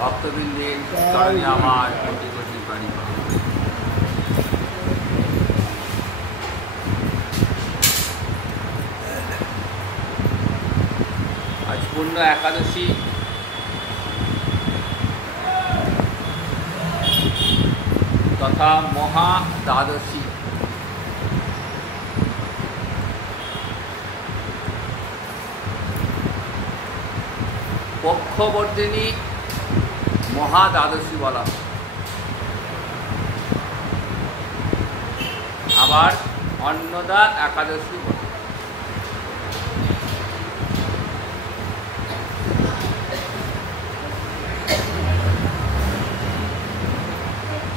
ভক্তবৃন্দের চরণে আমার কোটি কোটি প্রণাম। আজ পূর্ণ একাদশী, তথা মহা দ্বাদশী। পক্ষবর্ধিনী মহা দ্বাদশী বলা হয়। আবার অন্নদা একাদশী বলা।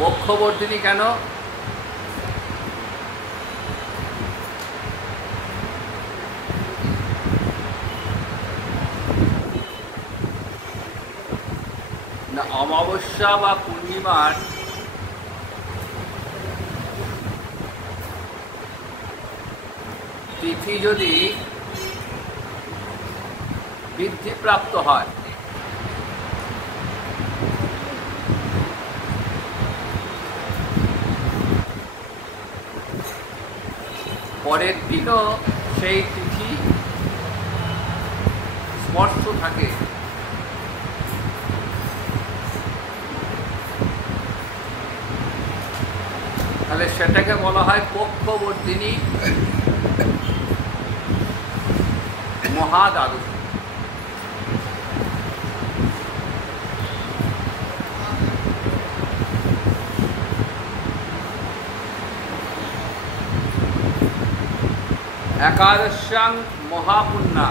পক্ষবর্ধিনী কেন? না, অমাবস্যা বা পূর্ণিমার তিথি যদি বৃদ্ধিপ্রাপ্ত হয়, পরের দিনও সেই তিথি স্পর্শ থাকে, তাহলে সেটাকে বলা হয় পক্ষবর্ধিনী মহা দ্বাদশী। একাদশ্যাং মহাপুণ্যা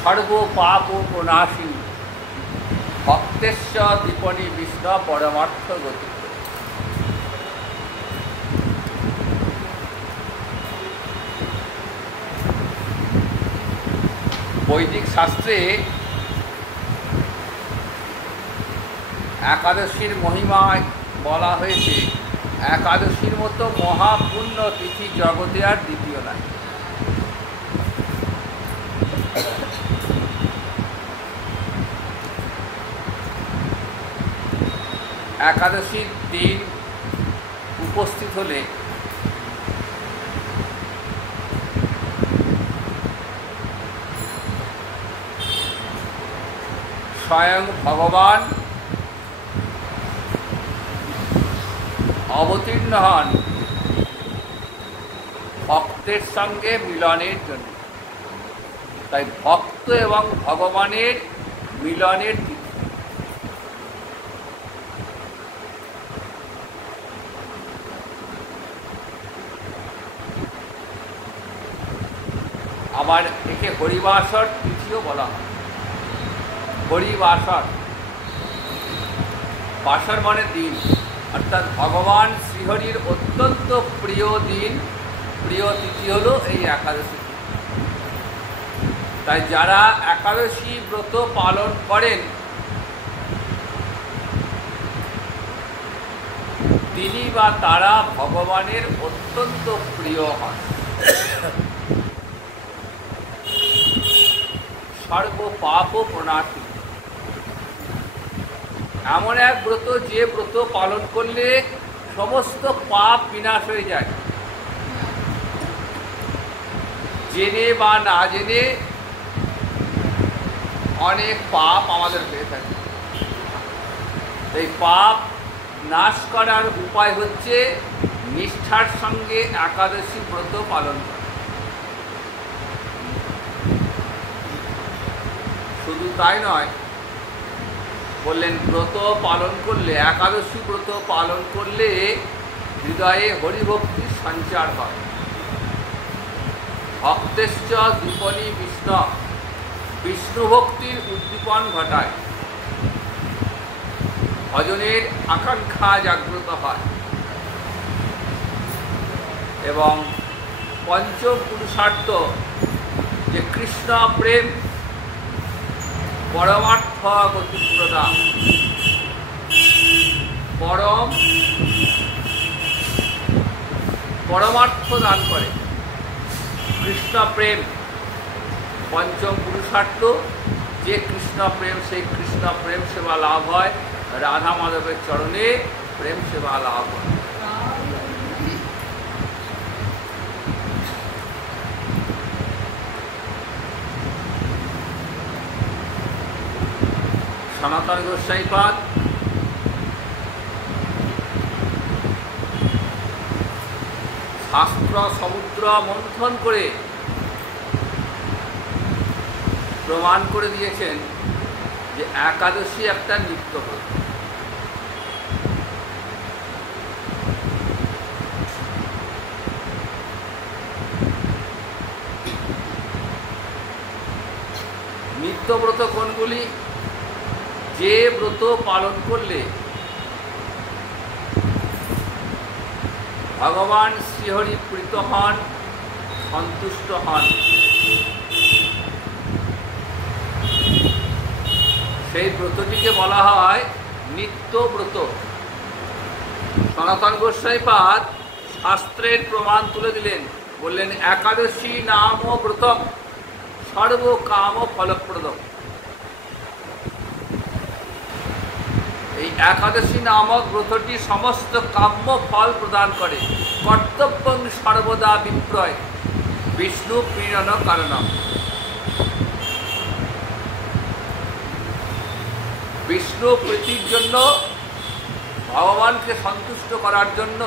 সর্ব পাপ প্রণাশিনী ভক্তেশ্ব দীপনী বিষ্ণু পরমার্থ গতি। বৈদিক শাস্ত্রে একাদশীর মহিমায় বলা হয়েছে, একাদশীর মতো মহাপুণ্য তিথি জগতে আর দ্বিতীয় নাই। একাদশীর দিন উপস্থিত হলে স্বয়ং ভগবান অবতীর্ণ হন ভক্তের সঙ্গে মিলনের জন্য। তাই ভক্ত এবং ভগবানের মিলনের তিথি। আবার একে হরিবাসর তিথিও বলা হয়। হরিবাসর, বাসর মানে দিন, অর্থাৎ ভগবান শ্রীহরির অত্যন্ত প্রিয় দিন, প্রিয় তিথি হলো এই একাদশী। তাই যারা একাদশী ব্রত পালন করেন তিনি বা তারা ভগবানের অত্যন্ত প্রিয় হন। সর্ব পাপ প্রণাশী, এমন এক ব্রত যে ব্রত পালন করলে সমস্ত পাপ বিনাশ হয়ে যায়। জেনে বা না জেনে অনেক পাপ আমাদের হয়ে থাকে। এই পাপ নাশ করার উপায় হচ্ছে নিষ্ঠার সঙ্গে একাদশী ব্রত পালন করা। শুধু তাই নয়, বললেন ব্রত পালন করলে, একাদশী ব্রত পালন করলে হৃদয়ে হরিভক্তির সঞ্চার হয়। ভক্তেশ্চ দীপনী বিষ্ণু, বিষ্ণু ভক্তির উদ্দীপন ঘটায়। ভজনের আকাঙ্ক্ষা জাগ্রত হয় এবং পঞ্চম পুরুষার্থ যে কৃষ্ণ প্রেম পরমার্থ গতি প্রদান, পরমার্থ দান করে। কৃষ্ণ প্রেম পঞ্চম পুরুষার্থ যে কৃষ্ণ প্রেম, সেই কৃষ্ণ প্রেম সেবা লাভ হয়, রাধা মাধবের চরণে প্রেম সেবা লাভ হয়। সনাতন গোস্বাইপাদ শাস্ত্র সমুদ্র মন্থন করে প্রমাণ করে দিয়েছেন যে একাদশী একটা নিত্যব্রত। নিত্যব্রত কোনগুলি? যে ব্রত পালন করলে ভগবান শ্রীহরি প্রীত হন, সন্তুষ্ট হন, সেই ব্রতটিকে বলা হয় নিত্যব্রত। সনাতন গোস্বাইপাদ শাস্ত্রের প্রমাণ তুলে দিলেন, বললেন একাদশী নাম ব্রত সর্বকাম ফলপ্রদম। এই একাদশী নামক ব্রতটি সমস্ত কাম্য ফল প্রদান করে। কর্তব্যং সর্বদা বিপ্রয় বিষ্ণু প্রিয়ন কারণম। বিষ্ণু প্রীতির জন্য, ভগবানকে সন্তুষ্ট করার জন্য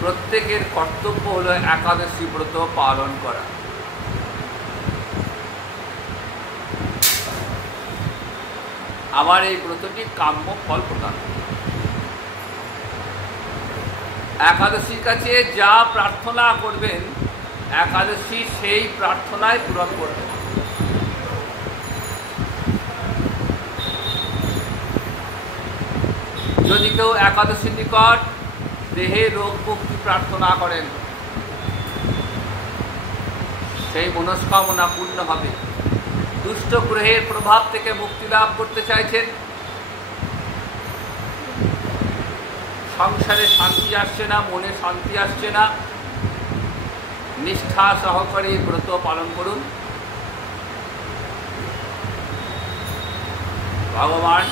প্রত্যেকের কর্তব্য হলো একাদশী ব্রত পালন করা। আবার এই ব্রতটি কাম্য ফল প্রদান। একাদশীর কাছে যা প্রার্থনা করবেন, একাদশী সেই প্রার্থনায় পূরণ করবেন। যদি কেউ একাদশীর নিকট দেহে রোগ মুক্তি প্রার্থনা করেন, সেই মনস্কামনা পূর্ণ হবে। দুষ্ট গ্রহের প্রভাব থেকে মুক্তি লাভ করতে চাইছেন, সংসারে শান্তি আসছে না, মনে শান্তি আসছে না, নিষ্ঠা সহকারে ব্রত পালন করুন। ভগবান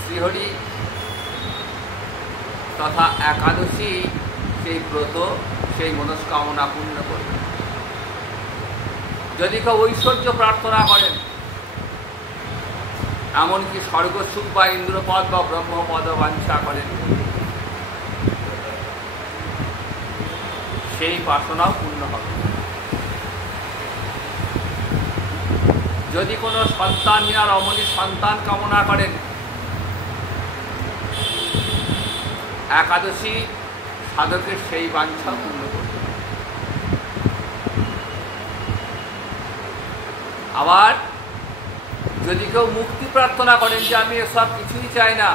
শ্রীহরি তথা একাদশী সেই ব্রত, সেই মনস্কামনা পূর্ণ করবেন। যদি কেউ ঐশ্বর্য প্রার্থনা করেন, এমনকি স্বর্গসুখ বা ইন্দ্রপদ বা ব্রহ্মপদ বাঞ্ছা করেন, সেই বাসনাও পূর্ণ হবে। যদি কোনো সন্তানহীন রমণীর সন্তান কামনা করেন, একাদশী সাধকের সেই বাঞ্ছা পূর্ণ করবে। আবার যদি কেউ মুক্তি প্রার্থনা করেন যে আমি এসব কিছুই চাই না,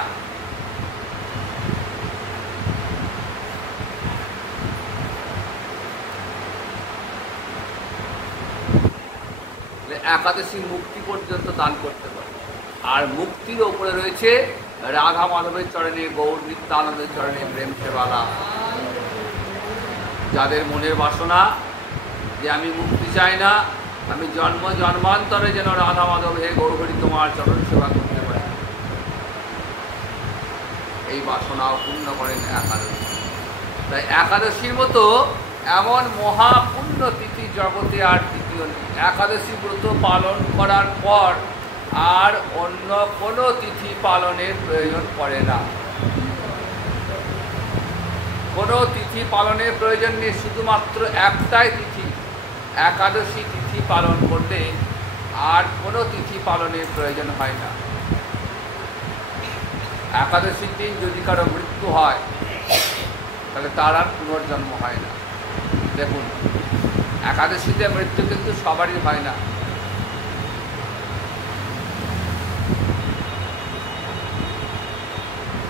একাদশী মুক্তি পর্যন্ত দান করতে পারে। আর মুক্তির ওপরে রয়েছে রাধা মাধবের চরণে, গৌর নিত্যানন্দের চরণে প্রেম সেবালা। যাদের মনের বাসনা যে আমি মুক্তি চাই না, আমি জন্ম জন্মান্তরে যেন রাধা মাধব হে গৌরহরি তোমার চরণ সেবা করতে পারি, এই বাসনাও পূর্ণ করেন একাদশী। তাই একাদশীর মতো এমন মহাপূর্ণ তিথি জগতে আর দ্বিতীয় নেই। একাদশী ব্রত পালন করার পর আর অন্য কোনো তিথি পালনের প্রয়োজন পড়ে না। কোনো তিথি পালনের প্রয়োজন নেই, শুধুমাত্র একটাই তিথি, একাদশী তিথি পালন করলে আর কোনো তিথি পালনের প্রয়োজন হয় না। একাদশীর দিন যদি কারো মৃত্যু হয়, তাহলে তার আর পুনর্জন্ম হয় না। দেখুন, একাদশীতে মৃত্যু কিন্তু সবারই হয় না।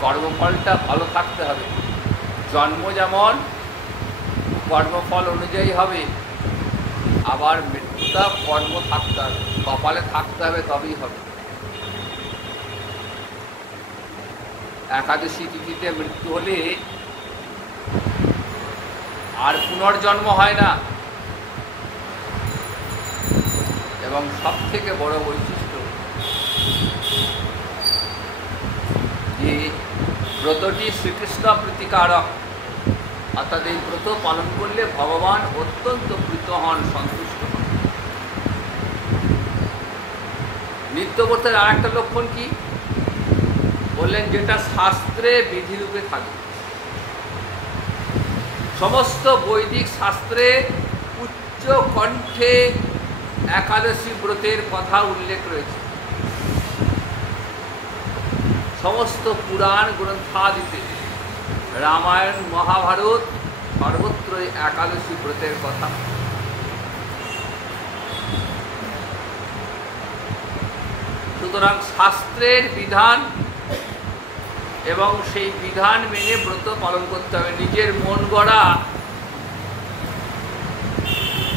কর্মফলটা ভালো থাকতে হবে। জন্ম যেমন কর্মফল অনুযায়ী হবে, আবার মৃত্যুটা কর্ম থাকতে হবে, কপালে থাকতে হবে, তবেই হবে। একাদশী তিথিতে মৃত্যু হলে আর পুনর্জন্ম হয় না। এবং সবথেকে বড় বৈশিষ্ট্য যে ব্রতটি শ্রীকৃষ্ণ প্রীতিকারক, অর্থাৎ এই ব্রত পালন করলে ভগবান অত্যন্ত প্রীত হন, সন্তুষ্ট হন। নিত্যব্রতের আর একটা লক্ষণ কি বললেন, যেটা শাস্ত্রে বিধিরূপে থাকবে। সমস্ত বৈদিক শাস্ত্রে উচ্চ কণ্ঠে একাদশী ব্রতের কথা উল্লেখ রয়েছে। সমস্ত পুরাণ গ্রন্থাদিতে, রামায়ণ, মহাভারত, সর্বত্রই একাদশী ব্রতের কথা। সুতরাং শাস্ত্রের বিধান এবং সেই বিধান মেনে ব্রত পালন করতে হবে। নিজের মন গড়া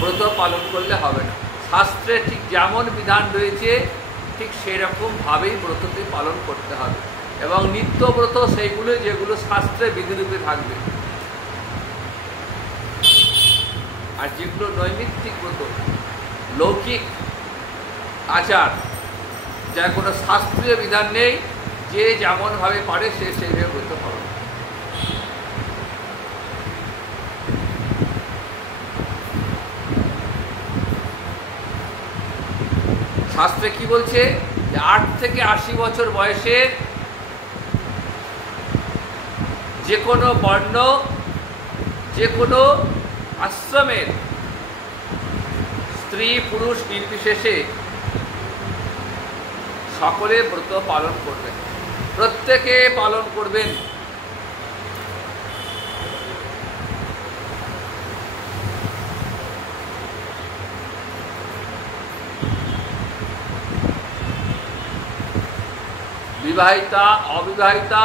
ব্রত পালন করলে হবে না। শাস্ত্রে ঠিক যেমন বিধান রয়েছে ঠিক সেই রকমভাবেই ব্রতটি পালন করতে হবে। এবং নিত্যব্রত সেইগুলো যেগুলো শাস্ত্রে বিধিরূপে থাকবে, আর যেগুলো নৈমিত্তিক ব্রত, লৌকিক আচার, যার কোনো শাস্ত্রীয় বিধান নেই, যে যেমনভাবে পারে সে সেইভাবে ব্রত পালন। শাস্ত্রে কি বলছে, যে 8 থেকে 80 বছর বয়সে যে কোনো বর্ণ, যে কোনো আশ্রমের স্ত্রী পুরুষ নির্বিশেষে সকলে ব্রত পালন করবেন, প্রত্যেকে পালন করবেন। বিবাহিতা, অবিবাহিতা,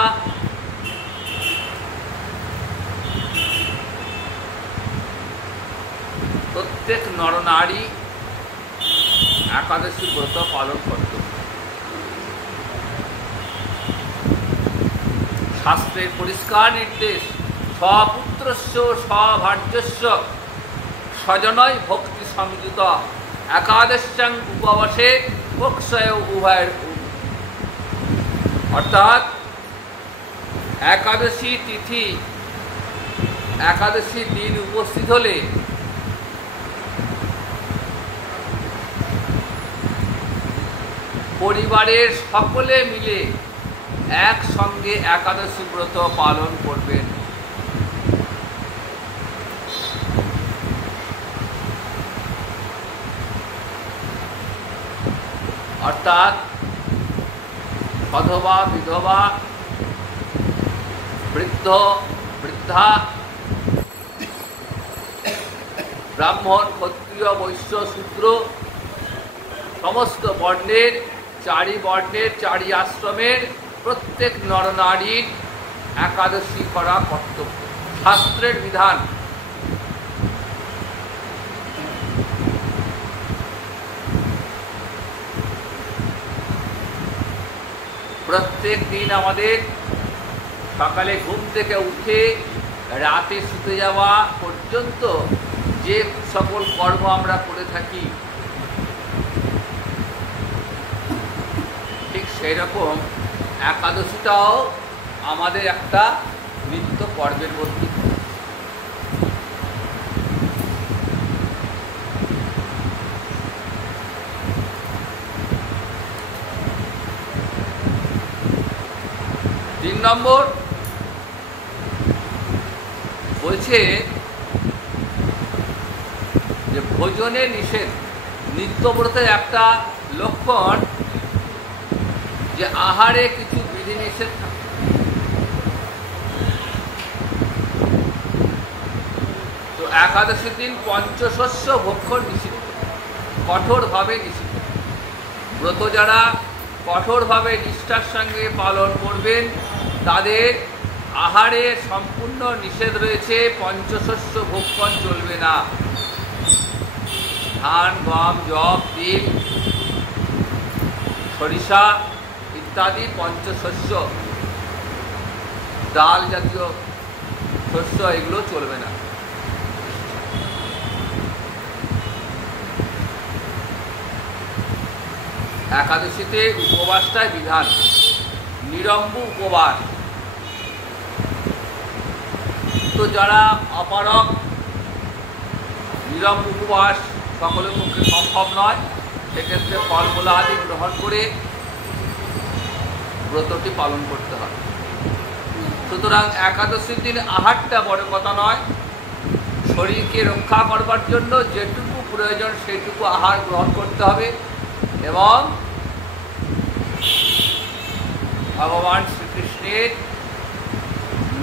প্রত্যেক নরনারী একাদশী ব্রত পালন করত। শাস্ত্রের পরিষ্কার নির্দেশ, স্বপুত্রস্য স্বভার্যস্য স্বজনই ভক্তি সংযুত একাদশ্যাং উপবাসে পক্ষয় উভয়ের। অর্থাৎ একাদশী তিথি, একাদশী দিন উপস্থিত হলে পরিবারের সকলে মিলে একসঙ্গে একাদশী ব্রত পালন করবেন। অর্থাৎ সধবা, বিধবা, বৃদ্ধ, বৃদ্ধা, ব্রাহ্মণ, ক্ষত্রিয়, বৈশ্য, শূদ্র, সমস্ত বর্ণের, চারি বর্ণের, চারি আশ্রমের প্রত্যেক নরনারীর একাদশী করা কর্তব্য, শাস্ত্রের বিধান। প্রত্যেক দিন আমাদের সকালে ঘুম থেকে উঠে রাতে শুতে যাওয়া পর্যন্ত যে সকল কর্ম আমরা করে থাকি, ঠিক সেই রকম একাদশীটাও আমাদের একটা নিত্য কর্মের মধ্যে। তিন নম্বর বলছে যে ভোজনে নিষেধ। নিত্যব্রতের একটা লক্ষণ যে আহারে কিছু বিধিনিষেধ থাকে। তো একাদশীর দিন পঞ্চশস্য ভক্ষণ নিষিদ্ধ, কঠোরভাবে নিষিদ্ধ। ব্রত যারা কঠোরভাবে নিষ্ঠার সঙ্গে পালন করবেন তাদের আহারে সম্পূর্ণ নিষেধ রয়েছে, পঞ্চশস্য ভক্ষণ চলবে না। ধান, গম, যব, তিল, সরিষা ইত্যাদি পঞ্চশস্য, ডাল জাতীয় শস্য এগুলো চলবে না। একাদশীতে উপবাসটাই বিধান, নিরম্ব উপবাস। তো যারা অপারক, নিরম্ব উপবাস সকলের পক্ষে সম্ভব নয়, সেক্ষেত্রে ফলমূল আদি গ্রহণ করে ব্রতটি পালন করতে হয়। সুতরাং একাদশীর দিন আহারটা বড় কথা নয়, শরীরকে রক্ষা করবার জন্য যেটুকু প্রয়োজন সেটুকু আহার গ্রহণ করতে হবে এবং ভগবান শ্রীকৃষ্ণের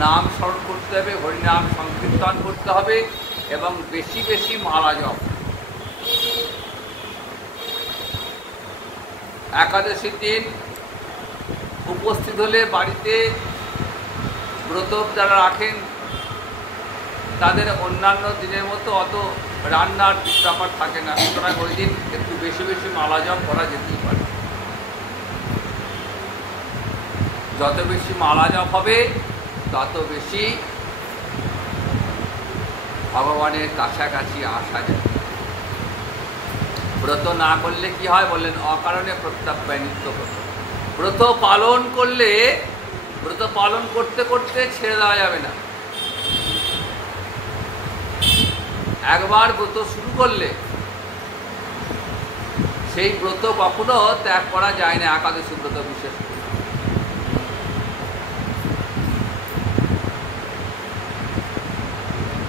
নাম স্মরণ করতে হবে, হরিনাম সংকীর্তন করতে হবে এবং বেশি বেশি মালা জপ। একাদশীর দিন উপস্থিত হলে বাড়িতে ব্রত যারা রাখেন তাদের অন্যান্য দিনের মতো অত রান্নার ব্যাপার থাকে না, সুতরাং ওই দিন একটু বেশি বেশি মালা জপ করা যেতেই পারে। যত বেশি মালা জপ হবে তত বেশি ভগবানের কাছাকাছি আসা যায়। ব্রত না করলে কি হয় বললেন, অকারণে প্রত্যাখ্যায় নিত্য ব্রত। ব্রত পালন করলে ব্রত পালন করতে করতে ছেড়ে দেওয়া যাবে না। একবার ব্রত শুরু করলে সেই ব্রত কখনো ত্যাগ করা যায় না, একাদশী ব্রত বিশেষ করে।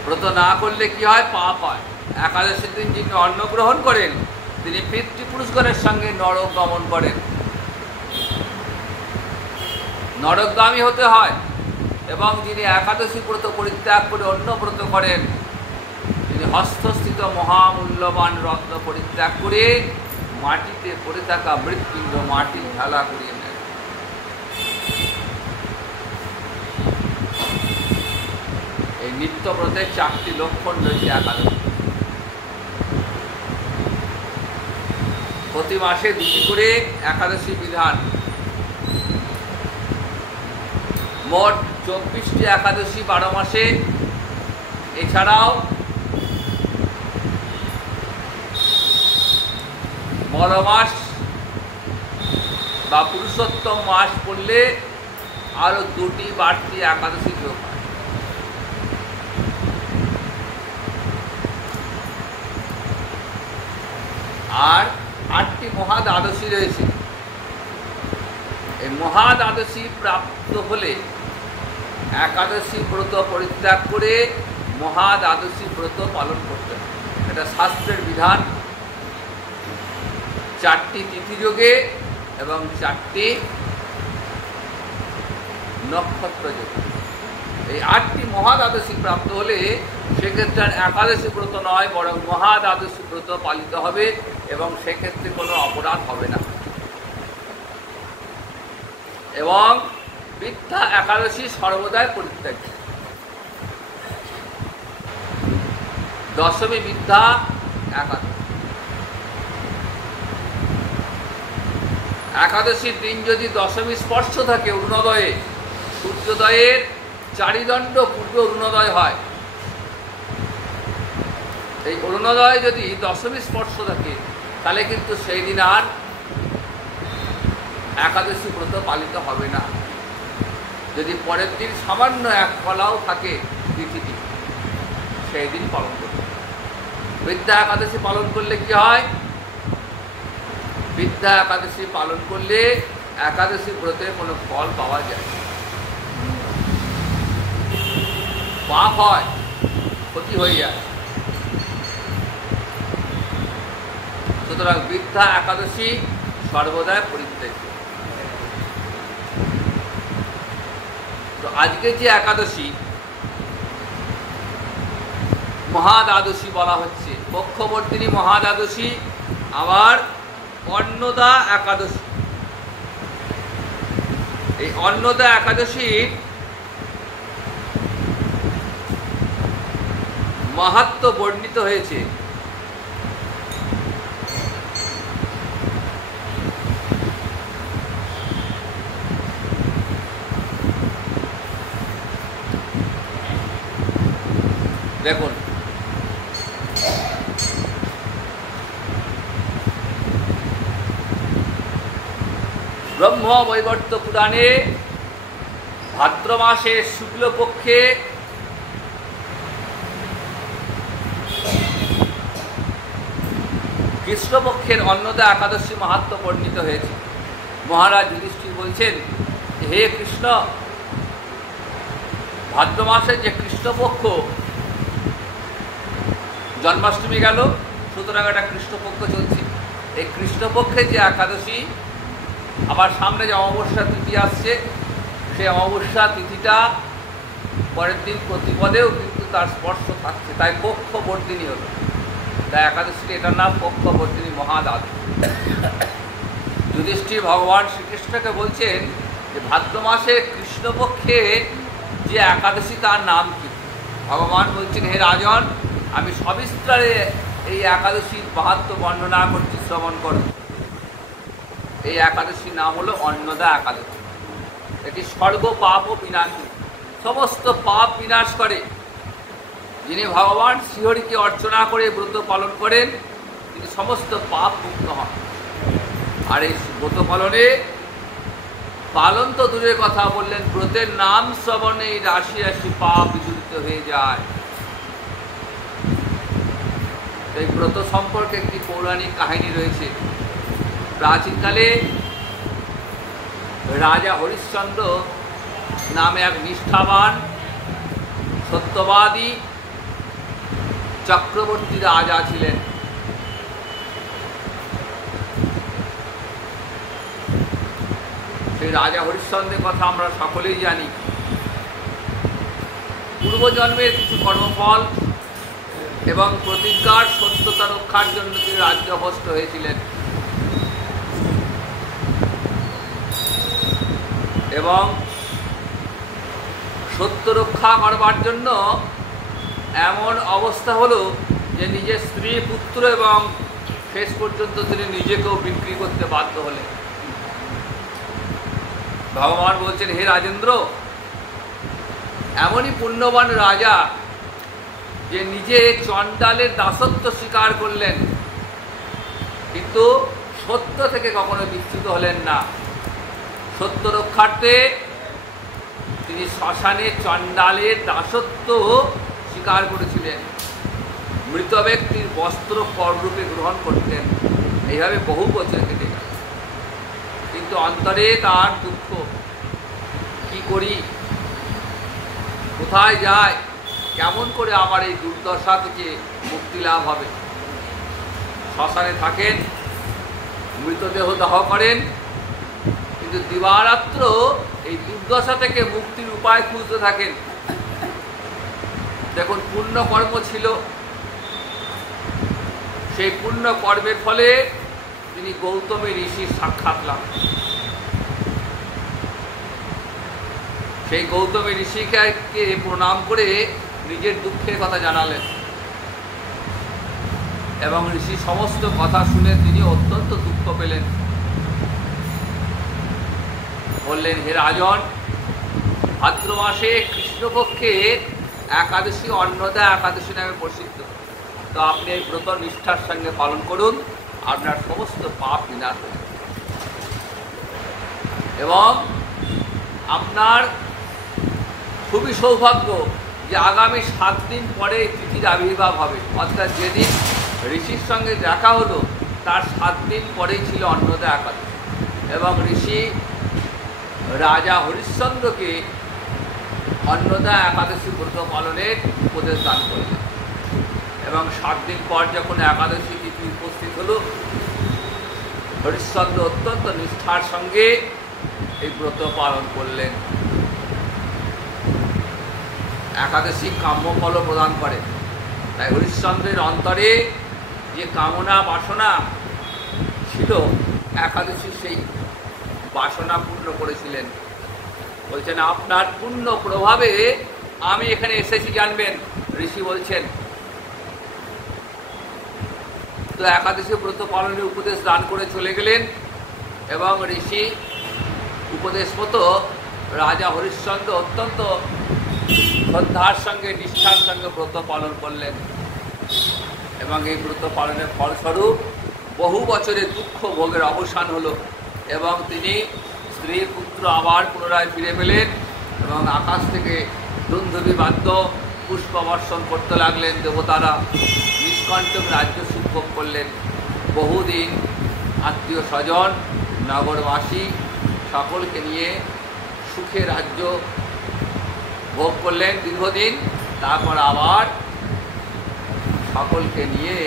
ব্রত না করলে কি হয়, পাপ হয়। একাদশীর দিন যিনি অন্ন গ্রহণ করেন তিনি পিতৃপুরুষগণের সঙ্গে নরক গমন করেন, নরকগামী হতে হয়। এবং যিনি একাদশী ব্রত পরিত্যাগ করে অন্য ব্রত করেন তিনি হস্তস্থিত মহামূল্যবান রত্ন পরিত্যাগ করে মাটিতে পড়ে থাকা মৃৎপিণ্ড মাটি ঢালা করিয়ে নেন। এই নিত্যব্রতের 4টি লক্ষণ রয়েছে একাদশী। প্রতি মাসে 2টি করে একাদশী বিধান, মোট 24টি একাদশী 12 মাসে। এছাড়াও বড় মাস বা পুরুষোত্তম মাস পড়লে আরো 2টি বাড়তি একাদশী যোগ হয়। আর 8টি মহাদ্বাদশী রয়েছে। এই মহাদ্বাদশী প্রাপ্ত হলে একাদশী ব্রত পরিত্যাগ করে মহাদ্বাদশী ব্রত পালন করতে হবে। এটা শাস্ত্রের বিধান। 4টি তিথি যোগে এবং 4টি নক্ষত্র যোগে। এই 8টি মহাদ্বাদশী প্রাপ্ত হলে সেক্ষেত্রে একাদশী ব্রত নয় বরং মহাদ্বাদশী ব্রত পালিত হবে এবং সেক্ষেত্রে কোনো অপরাধ হবে না। এবং মিথ্যা একাদশী সর্বদাই পরিত্যাজ্য। দশমী মিথ্যা একাদশী। একাদশীর দিন যদি দশমী স্পর্শ থাকে অরুণোদয়ে, সূর্যোদয়ের 4 দণ্ড পূর্বে অরুণোদয় হয়, এই অরুণোদয়ে যদি দশমী স্পর্শ থাকে তাহলে কিন্তু সেই দিন আর একাদশী ব্রত পালিত হবে না। যদি পরের দিন সামান্য এক ফলাও থাকে তিথিটি, সেই দিন পালন করবে। বৃদ্ধা একাদশী পালন করলে কি হয়, বৃদ্ধা একাদশী পালন করলে একাদশী ব্রতে কোনো ফল পাওয়া যায়, পাপ হয়, ক্ষতি হয়ে যায়। সুতরাং বৃদ্ধা একাদশী সর্বদাই পরিত্যাজ্য। তো আজকে যে একাদশী মহাদ্বাদশী বলা হচ্ছে, পক্ষবর্তিনী মহাদ্বাদশী, আবার অন্নদা একাদশী। এই অন্নদা একাদশীর মাহাত্ম্য বর্ণিত হয়েছে। দেখুন, ব্রহ্ম বৈবর্ত পুরাণে ভাদ্র মাসের শুক্লপক্ষে কৃষ্ণপক্ষের অন্নদা একাদশী মাহাত্ম্য বর্ণিত হয়েছে। মহারাজ যুধিষ্ঠির বলছেন, হে কৃষ্ণ, ভাদ্র মাসের যে কৃষ্ণপক্ষ, জন্মাষ্টমী গেল, সুতরাং একটা কৃষ্ণপক্ষ চলছে। এই কৃষ্ণপক্ষে যে একাদশী, আবার সামনে যে অমাবস্যা তিথি আসছে, সেই অমাবস্যা তিথিটা পরের দিন প্রতিপদেও কিন্তু তার স্পর্শ থাকছে, তাই পক্ষবর্তিনী হল। তাই একাদশীটি এটার নাম পক্ষবর্তিনী মহাদাত। যুধিষ্ঠির ভগবান শ্রীকৃষ্ণকে বলছেন যে ভাদ্র মাসে কৃষ্ণপক্ষে যে একাদশী তার নাম কি? ভগবান বলছেন, হে রাজন, আমি সবিস্তারে এই একাদশীর মাহাত্ম্য বর্ণনা করছি, শ্রবণ করো। এই একাদশীর নাম হলো অন্নদা একাদশী। এটি স্বর্গ পাপ ও বিনাশী, সমস্ত পাপ বিনাশ করে। যিনি ভগবান শ্রীহরিকে অর্চনা করে ব্রত পালন করেন, তিনি সমস্ত পাপ মুক্ত হন। আর এই ব্রত পালন তো দূরের কথা, বললেন ব্রতের নাম শ্রবণে রাশি রাশি পাপ বিদূরিত হয়ে যায়। এই ব্রত সম্পর্কে একটি পৌরাণিক কাহিনী রয়েছে। প্রাচীনকালে রাজা হরিশ্চন্দ্র নামে এক নিষ্ঠাবান সত্যবাদী চক্রবর্তী রাজা ছিলেন। সেই রাজা হরিশ্চন্দ্রের কথা আমরা সকলেই জানি। পূর্বজন্মের কিছু কর্মফল এবং প্রতিজ্ঞার সত্যতা রক্ষার জন্য তিনি রাজ্যভ্রষ্ট হয়েছিলেন এবং সত্য রক্ষা করবার জন্য এমন অবস্থা হলো যে নিজের স্ত্রী, পুত্র এবং শেষ পর্যন্ত তিনি নিজেকেও বিক্রি করতে বাধ্য হলেন। ভগবান বলছেন, হে রাজেন্দ্র, এমনই পুণ্যবান রাজা যে নিজে চণ্ডালের দাসত্ব স্বীকার করলেন, কিন্তু সত্য থেকে কখনো বিচ্যুত হলেন না। সত্য রক্ষার্থে তিনি শ্মশানে চণ্ডালের দাসত্ব স্বীকার করেছিলেন, মৃত ব্যক্তির বস্ত্র কররূপে গ্রহণ করতেন। এইভাবে বহু বছর কেটে গেল, কিন্তু অন্তরে তার দুঃখ। কি করি, কোথায় যায়, কেমন করে আমার এই দুর্দশা থেকে মুক্তি লাভ হবে? শ্মশানে থাকেন, মৃতদেহ দাহ করেন, কিন্তু দিবারাত্র এই দুর্দশা থেকে মুক্তির উপায় খুঁজতে থাকেন। দেখুন, পুণ্যকর্ম ছিল, সেই পুণ্য কর্মের ফলে তিনি গৌতমী ঋষির সাক্ষাৎ লাভ। সেই গৌতমী ঋষিকে প্রণাম করে নিজের দুঃখের কথা জানালেন এবং ঋষি সমস্ত কথা শুনে তিনি অত্যন্ত দুঃখ পেলেন। বললেন, হে রাজন, ভাদ্র মাসে কৃষ্ণপক্ষে একাদশী অন্নদা একাদশী নামে প্রসিদ্ধ। তো আপনি এই ব্রত নিষ্ঠার সঙ্গে পালন করুন, আপনার সমস্ত পাপ বিনাশ হয়ে যাবে এবং আপনার খুবই সৌভাগ্য যে আগামী 7 দিন পরে তিথির আবির্ভাব হবে। অর্থাৎ যেদিন ঋষির সঙ্গে দেখা হলো তার 7 দিন পরেই ছিল অন্নদা একাদশী এবং ঋষি রাজা হরিশ্চন্দ্রকে অন্নদা একাদশী ব্রত পালনের উপদেশ দান করলেন এবং 7 দিন পর যখন একাদশী তিথি উপস্থিত হলো, হরিশ্চন্দ্র অত্যন্ত নিষ্ঠার সঙ্গে এই ব্রত পালন করলেন। একাদশী কাম্যফল প্রদান করে, তাই হরিশ্চন্দ্রের অন্তরে যে কামনা বাসনা ছিল, একাদশী সেই বাসনা পূর্ণ করেছিলেন। বলছেন, আপনার পুণ্য প্রভাবে আমি এখানে এসেছি জানবেন, ঋষি বলছেন। তো একাদশী ব্রত পালনের উপদেশ দান করে চলে গেলেন এবং ঋষি উপদেশ মতো রাজা হরিশ্চন্দ্র অত্যন্ত শ্রদ্ধার সঙ্গে নিষ্ঠার সঙ্গে ব্রত পালন করলেন এবং এই ব্রত পালনের ফলস্বরূপ বহু বছরের দুঃখ ভোগের অবসান হলো এবং তিনি স্ত্রী পুত্র আবার পুনরায় ফিরে পেলেন এবং আকাশ থেকে দুন্ধুবি বাদ্য পুষ্প বর্ষণ করতে লাগলেন। দেবতারা নিষ্কণ্টক রাজ্য সুখ ভোগ করলেন। বহুদিন আত্মীয় স্বজন নগরবাসী সকলকে নিয়ে সুখে রাজ্য ভোগ করলেন দীর্ঘদিন। তারপর আবার সকলকে নিয়ে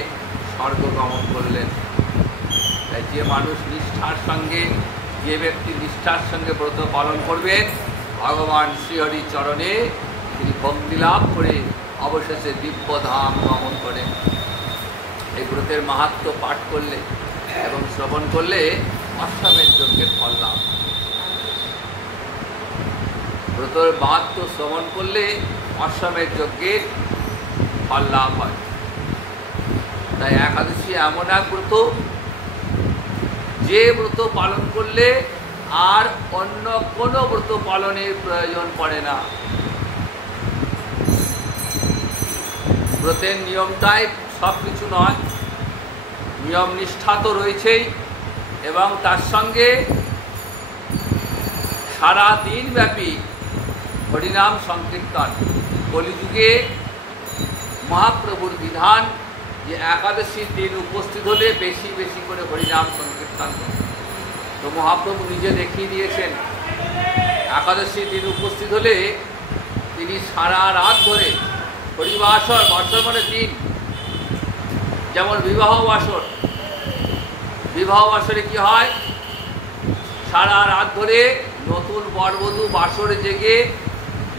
স্বর্গ গমন করলেন। তাই যে মানুষ নিষ্ঠার সঙ্গে, যে ব্যক্তি নিষ্ঠার সঙ্গে ব্রত পালন করবেন, ভগবান শ্রীহরি চরণে তিনি ভক্তি লাভ করে অবশেষে দিব্যধাম গমন করেন। এই ব্রতের মাহাত্ম্য পাঠ করলে এবং শ্রবণ করলে অশ্বমেধ যজ্ঞের ফল লাভ। ব্রতের মাহাত্ম্য শ্রবণ করলে অশ্বমেধ যজ্ঞের ফল লাভ হয়। তাই একাদশী এমন এক ব্রত, যে ব্রত পালন করলে আর অন্য কোনো ব্রত পালনের প্রয়োজন পড়ে না। ব্রতের নিয়মটাই সব কিছু নয়, নিয়ম নিষ্ঠা তো রয়েছেই, এবং তার সঙ্গে সারা দিন ব্যাপী হরিনাম সংকীর্তন। কলিযুগে মহাপ্রভুর বিধান যে একাদশীর দিন উপস্থিত হলে বেশি বেশি করে হরিনাম সংকীর্তন করতে। তো মহাপ্রভু নিজে দেখিয়ে দিয়েছেন, একাদশীর দিন উপস্থিত হলে তিনি সারা রাত ধরে হরিবাসর, বাসর মানে দিন, যেমন বিবাহ বাসর, বিবাহ বাসরে কি হয়, সারা রাত ধরে নতুন বরবধূ বাসরে জেগে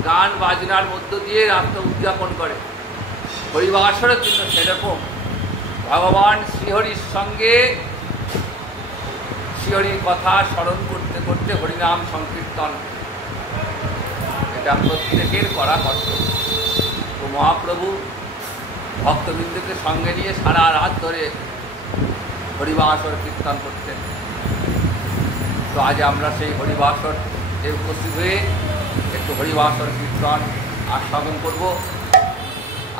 গান বাজনার মধ্য দিয়ে রাতটা উদযাপন করে। হরিবাসরের জন্য সেরকম ভগবান শ্রীহরির সঙ্গে শ্রীহরির কথা স্মরণ করতে করতে হরিনাম সংকীর্তন, এটা প্রত্যেকের করা কর্তব্য। তো মহাপ্রভু ভক্তবৃন্দকে সঙ্গে নিয়ে সারা রাত ধরে হরিবাসর কীর্তন করতেন। তো আজ আমরা সেই হরিবাসর উপস্থিত হয়ে একটু হরিবাসর কীর্তন আস্বাদন করব।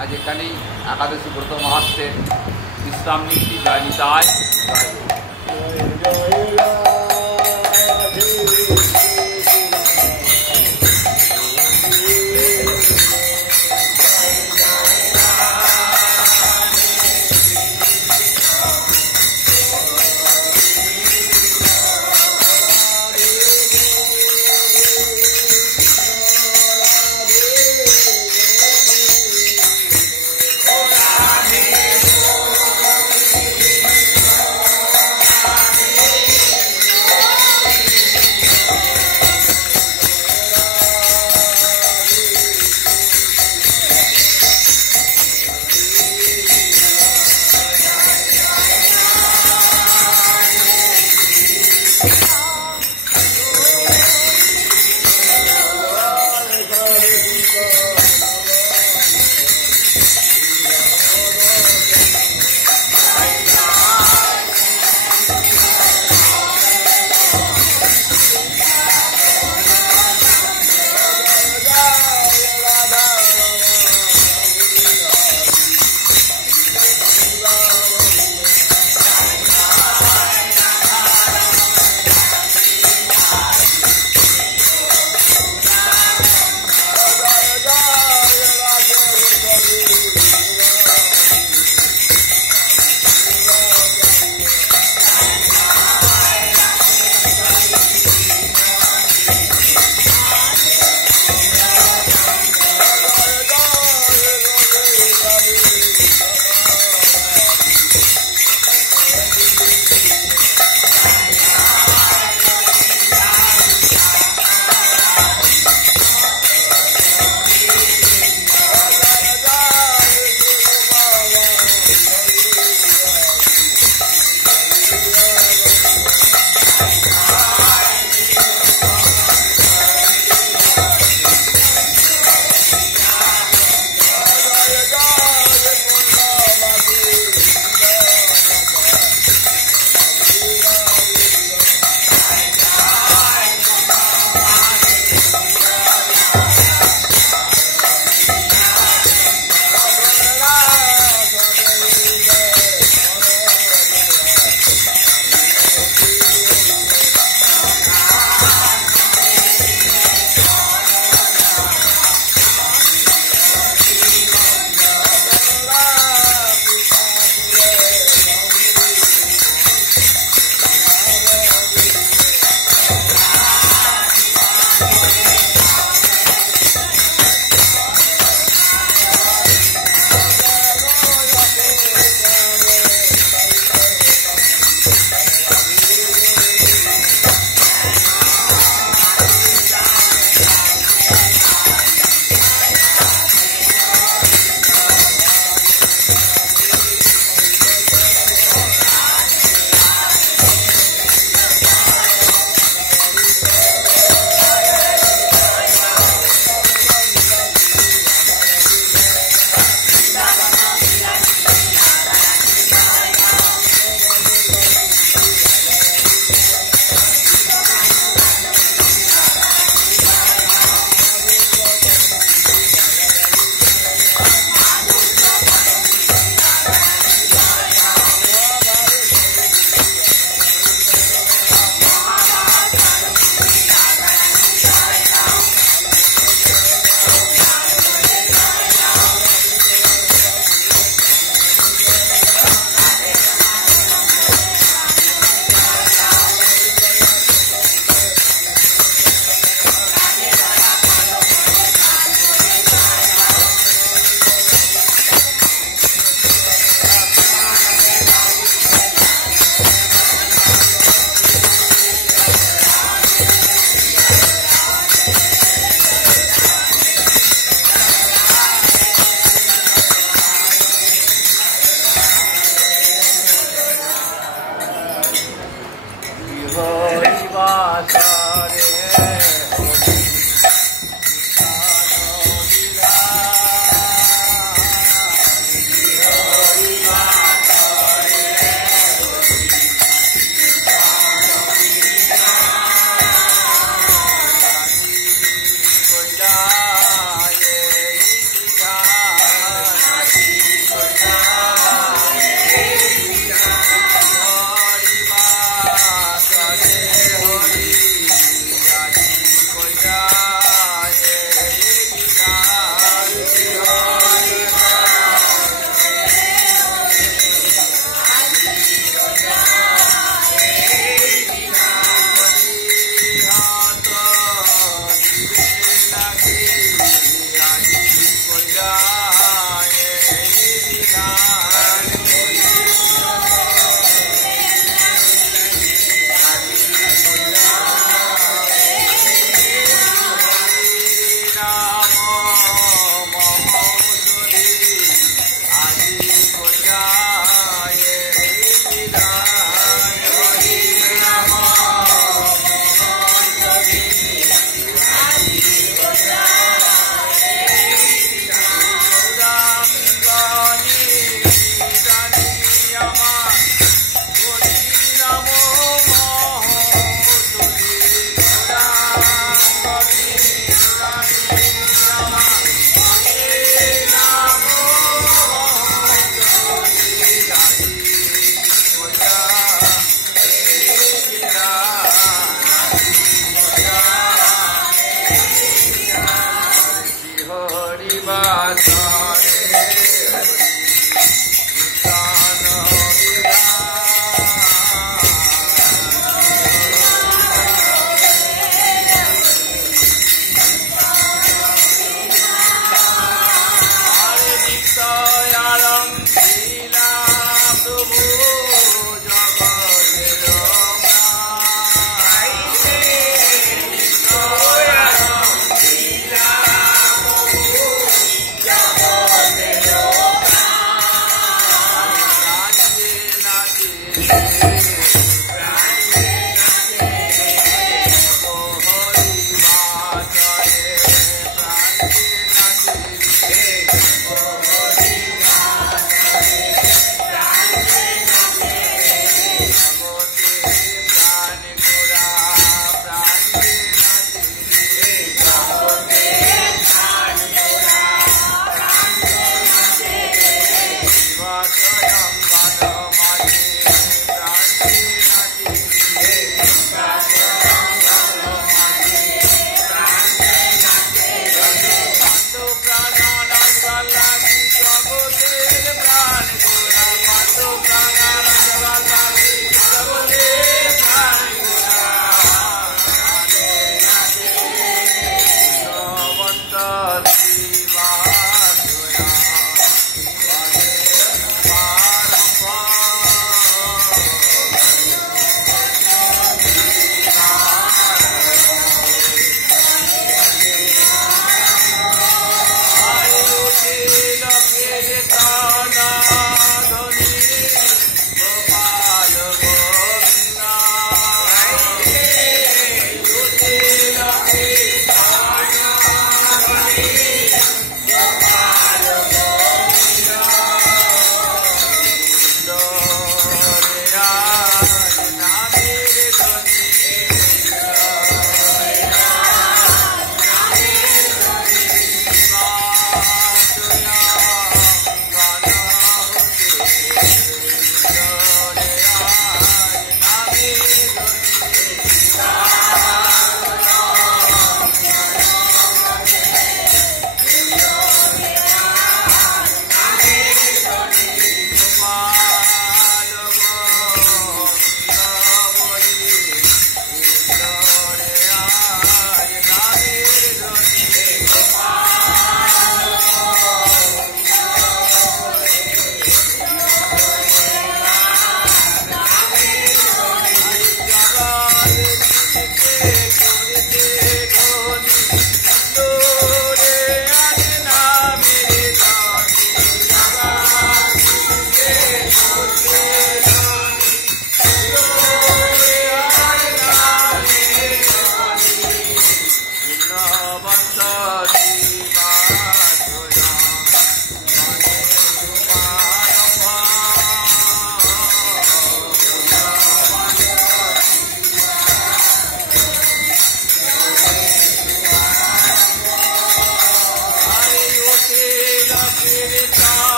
আজ এখানেই একাদশী ব্রত মাহাত্ম্যের বিশ্রাম নিচ্ছি। জয় নিতাই,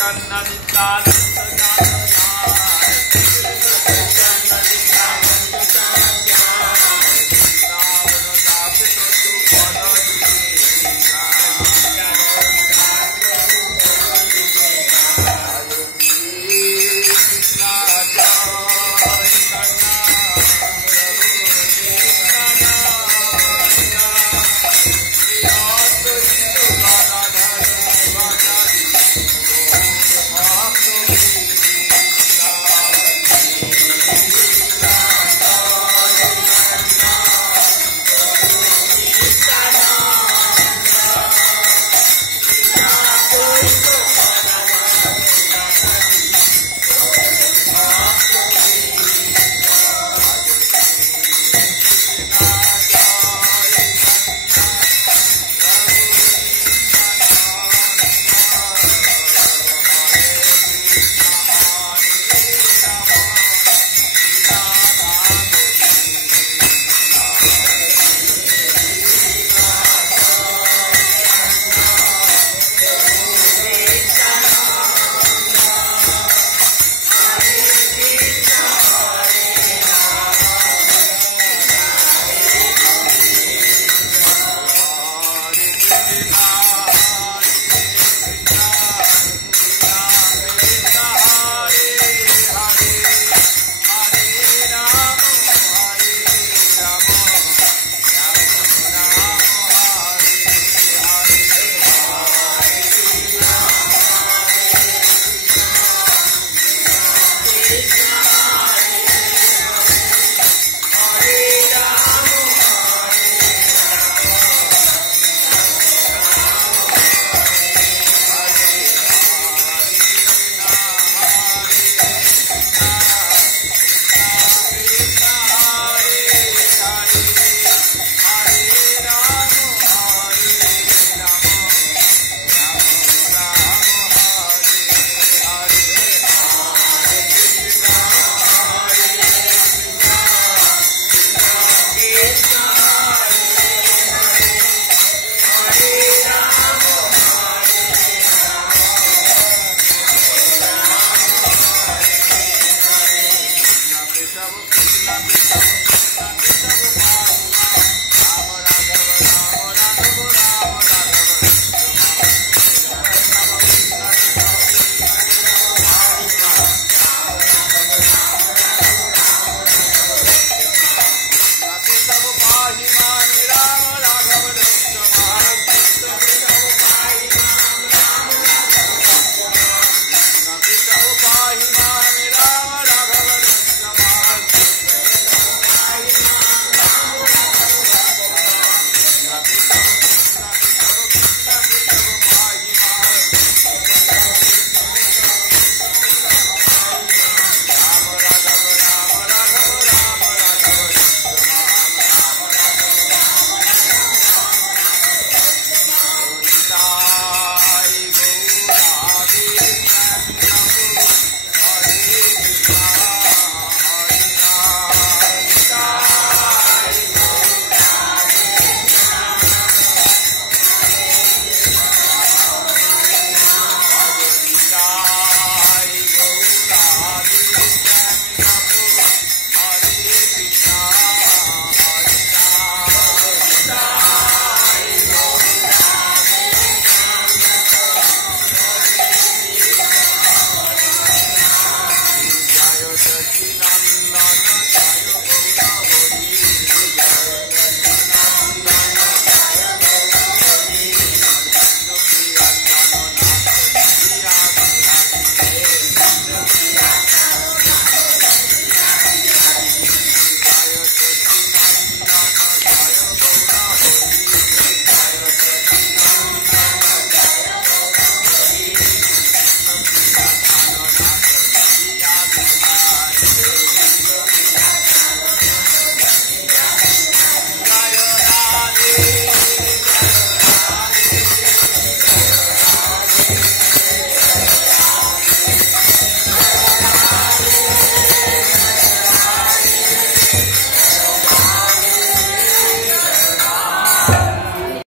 চৈতন্য নিত্যানন্দ